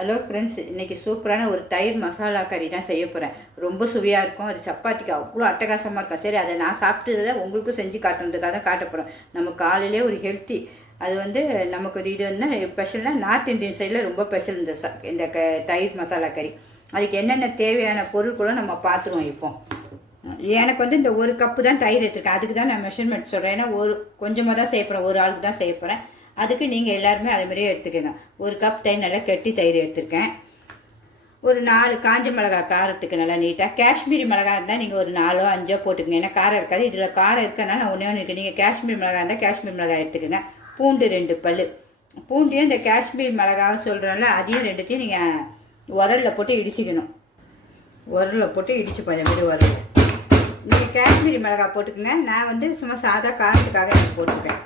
Hello friends, இன்றைக்கி சூப்பரான ஒரு தயிர் மசாலா கறி தான் செய்ய போகிறேன். ரொம்ப சுவையாக இருக்கும். அது சப்பாத்திக்கு அவ்வளோ அட்டகாசமாக இருக்கும். சரி, அதை நான் சாப்பிட்டதை உங்களுக்கும் செஞ்சு காட்டுறதுக்காக தான் காட்ட போகிறேன். நம்ம காலையிலே ஒரு ஹெல்த்தி, அது வந்து நமக்கு இது என்ன ஸ்பெஷல்னால் நார்த் இந்தியன் சைடில் ரொம்ப ஸ்பெஷல் இந்த தயிர் மசாலா கறி. அதுக்கு என்னென்ன தேவையான பொருட்களும் நம்ம பார்த்துருவோம். இப்போ எனக்கு வந்து இந்த ஒரு கப்பு தான் தயிர் எடுத்துருக்கேன். அதுக்கு தான் நான் மெஷர்மெண்ட் சொல்கிறேன். ஏன்னா கொஞ்சமாக தான் செய்ய போகிறேன், ஒரு ஆளுக்கு தான் செய்ய போகிறேன். அதுக்கு நீங்கள் எல்லாருமே அதேமாதிரியே எடுத்துக்கணும். ஒரு கப் தயிர், நல்லா கெட்டி தயிர் எடுத்துருக்கேன். ஒரு 4 காஞ்ச மிளகாய் காரத்துக்கு நல்லா நீட்டாக. காஷ்மீரி மிளகாய் இருந்தால் நீங்கள் ஒரு 4ஓ 5ஓ போட்டுக்கங்க. ஏன்னா காரம் இருக்காது. இதில் காரம் இருக்கனால நான் ஒன்று இருக்குது. நீங்கள் காஷ்மீரி மிளகாய் இருந்தால் காஷ்மீரி மிளகாய் எடுத்துக்கோங்க. பூண்டு 2 பல். பூண்டையும் இந்த காஷ்மீரி மிளகாவும் சொல்கிறோம்ல, அதையும் ரெண்டுத்தையும் நீங்கள் உரலில் போட்டு இடிச்சிக்கணும். உரலில் போட்டு இடிச்சுப்போம். அதேமாதிரி உரல் நீங்கள் காஷ்மீரி மிளகாய் போட்டுக்கோங்க. நான் வந்து சும்மா சாதா காரத்துக்காக எனக்கு போட்டுக்கேன்.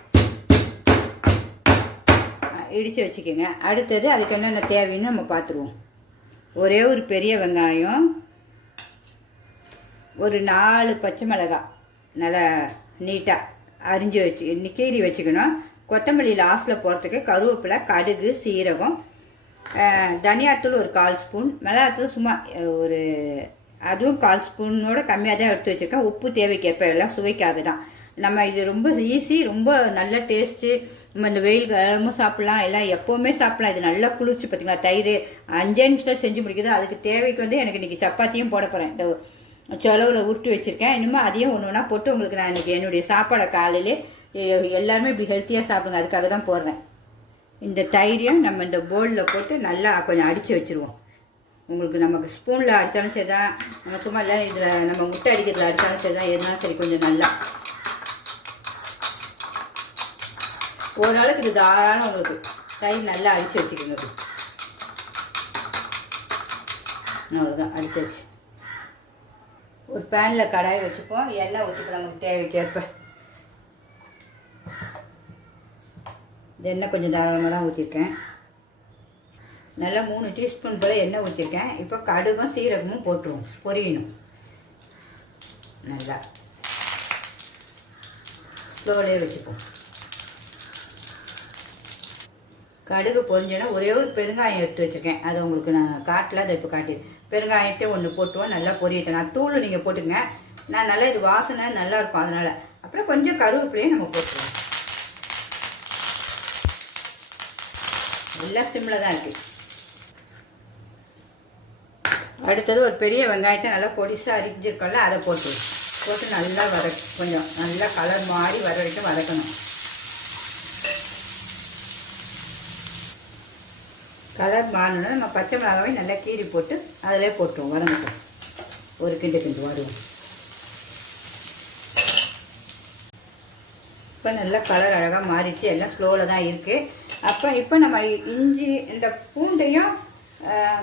இடித்து வச்சுக்கோங்க. அடுத்தது அதுக்கு என்னென்ன தேவைன்னு நம்ம பார்த்துருவோம். ஒரே ஒரு பெரிய வெங்காயம், ஒரு 4 பச்சை மிளகாய் நல்லா நீட்டாக அரிஞ்சு கீறி வச்சுக்கணும். கொத்தமல்லி லாஸ்ட்டில் போகிறதுக்கு, கருவேப்பிலை, கடுகு, சீரகம், தனியாத்தூள் ஒரு 1/4 ஸ்பூன், மிளகாத்தூள் சும்மா ஒரு அதுவும் 1/4 ஸ்பூனோட கம்மியாக தான் எடுத்து வச்சுருக்கேன். உப்பு தேவைக்கேற்ப, எல்லாம் சுவைக்காக தான். நம்ம இது ரொம்ப ஈஸி, ரொம்ப நல்ல டேஸ்ட்டு. நம்ம இந்த வெயில் காலமும் சாப்பிட்லாம், எல்லாம் எப்போவுமே சாப்பிட்லாம். இது நல்லா குளிர்ச்சி. பார்த்திங்களா, தயிர் 5 நிமிஷத்தில் செஞ்சு முடிக்குது. அதுக்கு தேவைக்கு வந்து எனக்கு இன்றைக்கி சப்பாத்தியும் போட போகிறேன். இந்த செலவில் உருட்டி வச்சுருக்கேன். இன்னும் அதையும் ஒன்று ஒன்றா போட்டு உங்களுக்கு நான் இன்றைக்கி என்னுடைய சாப்பாடை காலையிலே எல்லாருமே இப்படி ஹெல்த்தியாக சாப்பிடுங்க, அதுக்காக தான் போடுறேன். இந்த தயிரையும் நம்ம இந்த பவுலில் போட்டு நல்லா கொஞ்சம் அடித்து வச்சுருவோம். உங்களுக்கு நமக்கு ஸ்பூனில் அடித்தாலும் சரி தான், நம்ம சும்மா இல்லை இதில் நம்ம முட்டை அடிக்கிறதுல அடித்தாலும் சரி தான், எதுனாலும் சரி கொஞ்சம் நல்லா ஓரளவுக்கு இது தாராளம். உங்களுக்கு தயிர் நல்லா அடித்து வச்சுக்கோங்க. அவ்வளோதான், அடித்து வச்சு ஒரு பேனில் கடாய் வச்சுப்போம். எண்ணெய் ஊற்றிப்போம் நமக்கு தேவைக்கேற்ப. இந்த எண்ணெய் கொஞ்சம் தாராளமாக தான் ஊற்றிருக்கேன். நல்லா 3 டீஸ்பூன் போல் எண்ணெய் ஊற்றிருக்கேன். இப்போ கடுகும் சீரகமும் போட்டுருவோம், பொரியணும். நல்லா ஸ்லோவிலே வச்சுப்போம். கடுகு பொரிஞ்சோன்னா ஒரே ஒரு பெருங்காயம் எடுத்து வச்சுருக்கேன். அதை உங்களுக்கு நான் காட்டல, அதை இப்போ காட்டி பெருங்காயத்தை ஒன்று போட்டுவோம். நல்லா பொரியட்டேன். நான் தூள் நீங்கள் போட்டுங்க. நான் நல்லா இது வாசனை நல்லாயிருக்கும், அதனால். அப்புறம் கொஞ்சம் கருவேப்பிலையும் நம்ம போட்டுருவோம். எல்லாம் சிம்மில் தான் இருக்குது. அடுத்தது ஒரு பெரிய வெங்காயத்தை நல்லா பொடிசாக அரிஞ்சிருக்கோம்ல, அதை போட்டு நல்லா கொஞ்சம் நல்லா கலர் மாறி வர வரைக்கும் வதக்கணும். கலர் மாறணுன்னா நம்ம பச்சை மிளகாவை நல்லா கீறி போட்டு அதிலே போட்டுருவோம், வதங்கட்டும். ஒரு கிண்டு வருவோம். இப்போ நல்லா கலர் அழகாக மாறிடுச்சு. எல்லாம் ஸ்லோவில் தான் இருக்குது. இப்போ நம்ம இஞ்சி, இந்த பூண்டையும்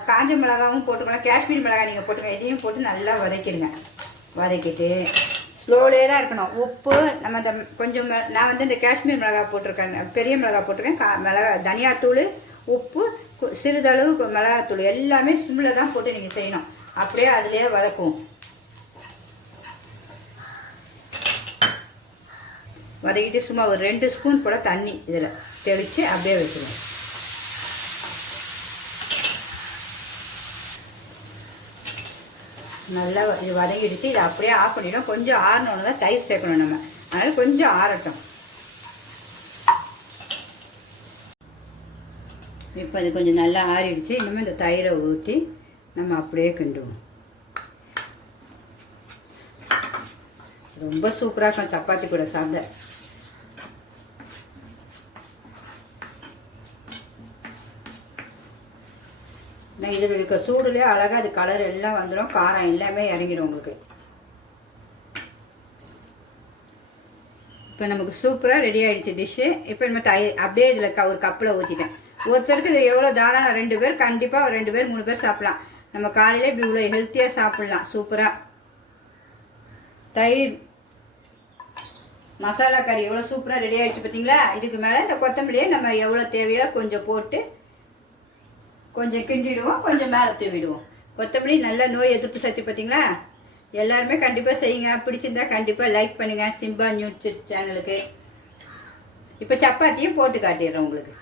காஞ்ச மிளகாவும் போட்டுக்கலாம். காஷ்மீரி மிளகாய் நீங்கள் போட்டுக்கலாம். இதையும் போட்டு நல்லா வதக்கிடுங்க. வதக்கிட்டு ஸ்லோவிலே தான் இருக்கணும். உப்பு நம்ம இந்த கொஞ்சம் நான் வந்து இந்த காஷ்மீரி மிளகாய் போட்டிருக்கேன், பெரிய மிளகாய் போட்டிருக்கேன். தனியாத்தூள், உப்பு, சிறிதளவு மிளகாத்தூள், எல்லாமே சிம்மில் தான் போட்டு நீங்கள் செய்யணும். அப்படியே அதிலே வதக்கும். வதக்கிட்டு சும்மா ஒரு 2 ஸ்பூன் போல் தண்ணி இதில் தெளித்து அப்படியே வச்சுருவோம். நல்லா இது வதங்கிடுச்சு. இதை அப்படியே ஆஃப் பண்ணிவிடும். கொஞ்சம் ஆறணுன்னு தான் தயிர் சேர்க்கணும் நம்ம, அதனால் கொஞ்சம் ஆறட்டும். இப்போ இது கொஞ்சம் நல்லா ஆறிடுச்சு. இனிமேல் இந்த தயிரை ஊற்றி நம்ம அப்படியே கிண்டுவோம். ரொம்ப சூப்பராக இருக்கும் சப்பாத்தி கூட சாப்பிட. நான் இதில் இருக்க சூடுலேயே அழகாக அது கலர் எல்லாம் வந்துடும், காரம் எல்லாமே இறங்கிடும் உங்களுக்கு. இப்போ நமக்கு சூப்பராக ரெடி ஆகிடுச்சு டிஷ்ஷு. இப்போ நம்ம அப்படியே இதில் ஒரு கப்பில் ஊற்றிட்டேன். ஒருத்தருக்கு இது எவ்வளோ தாராளம், 2 பேர் கண்டிப்பாக, ஒரு 2 பேர் 3 பேர் சாப்பிட்லாம். நம்ம காலையில் இப்படி இவ்வளோ ஹெல்த்தியாக சாப்பிட்லாம் சூப்பராக. தயிர் மசாலா கறி எவ்வளோ சூப்பராக ரெடி ஆகிடுச்சு பார்த்தீங்களா. இதுக்கு மேலே இந்த கொத்தமல்லியே நம்ம எவ்வளோ தேவையோ கொஞ்சம் போட்டு கொஞ்சம் கிண்டிடுவோம், கொஞ்சம் மேலே தூவிடுவோம். கொத்தமல்லி நல்ல நோய் எதிர்ப்பு சக்தி பார்த்தீங்களா. எல்லாருமே கண்டிப்பாக செய்யுங்க. பிடிச்சிருந்தா கண்டிப்பாக லைக் பண்ணுங்கள் சிம்பா நியூஸ் சேனலுக்கு. இப்போ சப்பாத்தியும் போட்டு காட்டிடுறேன் உங்களுக்கு.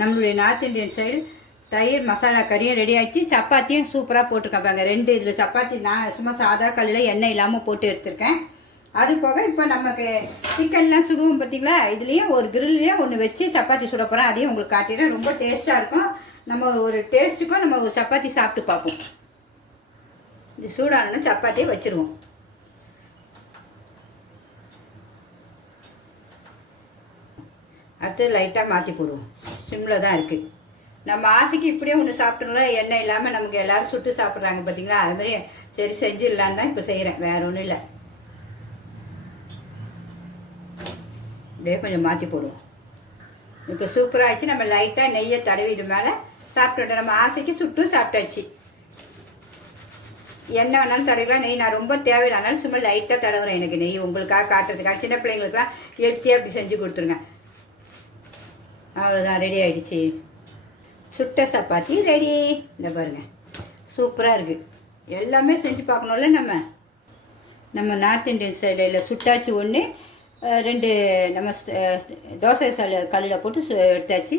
நம்மளுடைய நார்த் இந்தியன் ஸ்டைல் தயிர் மசாலா கறியும் ரெடி ஆகிடுச்சு. சப்பாத்தியும் சூப்பராக போட்டிருக்கேன் பாருங்க. 2 இதில் சப்பாத்தி நான் சும்மா சாதா கல்லில் எண்ணெய் இல்லாமல் போட்டு எடுத்திருக்கேன். அது போக இப்போ நமக்கு சிக்கன்லாம் சுடுவோம் பார்த்தீங்களா, இதுலேயும் ஒரு கிரில்லையும் ஒன்று வச்சு சப்பாத்தி சுட போகிறேன். அதையும் உங்களுக்கு காட்டிடுறேன். ரொம்ப டேஸ்ட்டாக இருக்கும். நம்ம ஒரு டேஸ்ட்டுக்கும் நம்ம ஒரு சப்பாத்தி சாப்பிட்டு பார்ப்போம். இது சூடானோன்னா சப்பாத்தியை வச்சுருவோம். அடுத்து லைட்டாக மாற்றி போடுவோம். சிம்மில் தான் இருக்குது. நம்ம ஆசைக்கு இப்படியே ஒன்று சாப்பிட்டோம்னா எண்ணெய் இல்லாமல் நமக்கு எல்லோரும் சுட்டு சாப்பிட்றாங்க பார்த்தீங்களா, அதுமாதிரி சரி செஞ்சிடலான்னு தான் இப்போ செய்கிறேன். வேறு ஒன்றும் இல்லை. அப்படியே கொஞ்சம் மாற்றி போடுவோம். இப்போ சூப்பராக ஆச்சு. நம்ம லைட்டாக நெய்யை தடவிட்டு மேலே சாப்பிட்டுட்டோம். நம்ம ஆசைக்கு சுட்டும் சாப்பிட்டாச்சு. எண்ணெய் வேணாலும் தடவிக்கலாம், நெய் நான் ரொம்ப தேவையில்லைனாலும் சும்மா லைட்டாக தடவுறேன். எனக்கு நெய் உங்களுக்காக காட்டுறதுக்காக. சின்ன பிள்ளைங்களுக்குலாம் ஹெல்த்தியாக அப்படி செஞ்சு கொடுத்துருங்க. அவ்வளோதான், ரெடி ஆகிடுச்சு. சுட்ட சப்பாத்தி ரெடி. இந்த பாருங்கள், சூப்பராக இருக்குது. எல்லாமே செஞ்சு பார்க்கணும்ல. நம்ம நார்த் இந்தியன் ஸ்டைலில் சுட்டாச்சு ஒன்று, 2 நம்ம தோசை கல்லில் போட்டு எடுத்தாச்சு.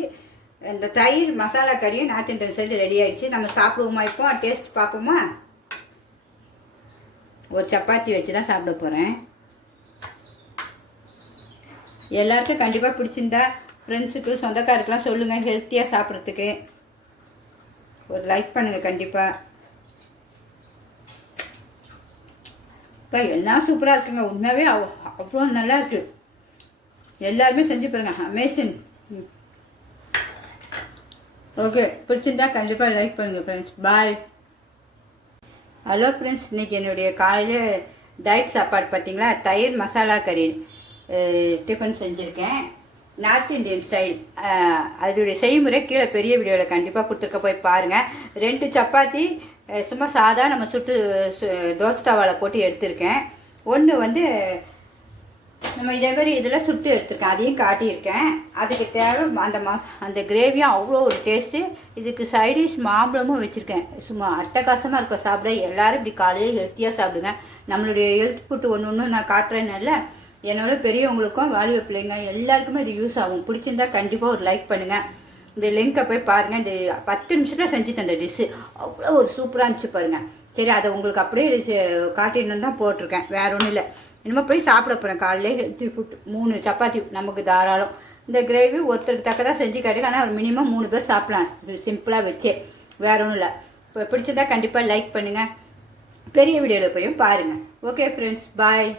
இந்த தயிர் மசாலா கறியும் நார்த் இந்தியன் ஸ்டைலில் ரெடி ஆகிடுச்சு. நம்ம சாப்பிடுவோமா? இப்போ டேஸ்ட் பார்ப்போமா? ஒரு சப்பாத்தி வச்சு தான் சாப்பிட போகிறேன். எல்லாருக்கும் கண்டிப்பாக பிடிச்சிருந்தா ஃப்ரெண்ட்ஸுக்கு சொந்தக்காருக்கெலாம் சொல்லுங்கள், ஹெல்த்தியாக சாப்பிட்றதுக்கு. ஒரு லைக் பண்ணுங்கள் கண்டிப்பாக. இப்போ எல்லாம் சூப்பராக இருக்குங்க. உண்மையாகவே அவ்வளோ நல்லா இருக்குது. எல்லாருமே செஞ்சு பாருங்க. அமேசிங். ஓகே, பிடிச்சிருந்தா கண்டிப்பாக லைக் பண்ணுங்கள் ஃப்ரெண்ட்ஸ். பாய். ஹலோ ஃப்ரெண்ட்ஸ், இன்றைக்கி என்னுடைய காலையில் டயட் சாப்பாடு பார்த்தீங்களா, தயிர் மசாலா கறி டிஃபன் செஞ்சுருக்கேன். North Indian style. அதோடைய செய்முறை கீழே பெரிய வீடியோவில் கண்டிப்பாக கொடுத்துருக்க, போய் பாருங்கள். 2 சப்பாத்தி சும்மா சாதா நம்ம சுட்டு தோசை தவாவில் போட்டு எடுத்திருக்கேன். ஒன்று வந்து நம்ம இதே மாதிரி இதில் சுட்டு எடுத்திருக்கேன், அதையும் காட்டியிருக்கேன். அதுக்கு தேவை அந்த கிரேவியும் அவ்வளோ ஒரு டேஸ்ட்டு. இதுக்கு சைடிஷ் மாம்பழமும் வச்சுருக்கேன். சும்மா அட்டகாசமாக இருக்கும் சாப்பிட. எல்லோரும் இப்படி காலையில் ஹெல்த்தியாக சாப்பிடுங்க. நம்மளுடைய ஹெல்த் ஃபுட்டு ஒன்று நான் காட்டுறேன்னு என்னோட பெரியவங்களுக்கும் வாலிப பிள்ளைங்க எல்லாருக்குமே இது யூஸ் ஆகும். பிடிச்சிருந்தா கண்டிப்பாக ஒரு லைக் பண்ணுங்கள். இந்த லிங்கை போய் பாருங்கள். இந்த 10 நிமிஷத்தில் செஞ்சு தந்த டிஷ்ஷு அவ்வளோ ஒரு சூப்பராக இருந்துச்சு பாருங்கள். சரி, அதை உங்களுக்கு அப்படியே காட்டிடணும் தான் போட்டிருக்கேன். வேறு ஒன்றும் இல்லை. இனிமேல் போய் சாப்பிட போகிறேன். காலையிலே ஹெல்த்தி ஃபுட் 3 சப்பாத்தி நமக்கு தாராளம். இந்த கிரேவி ஒருத்தருக்கு தக்கதாக செஞ்சு காட்டுங்க. ஆனால் ஒரு மினிமம் 3 பேர் சாப்பிடலாம் சிம்பிளாக வச்சு. வேறு ஒன்றும் இல்லை. இப்போ பிடிச்சதா கண்டிப்பாக லைக் பண்ணுங்கள். பெரிய வீடியோவில் போய் பாருங்கள். ஓகே ஃப்ரெண்ட்ஸ், பாய்.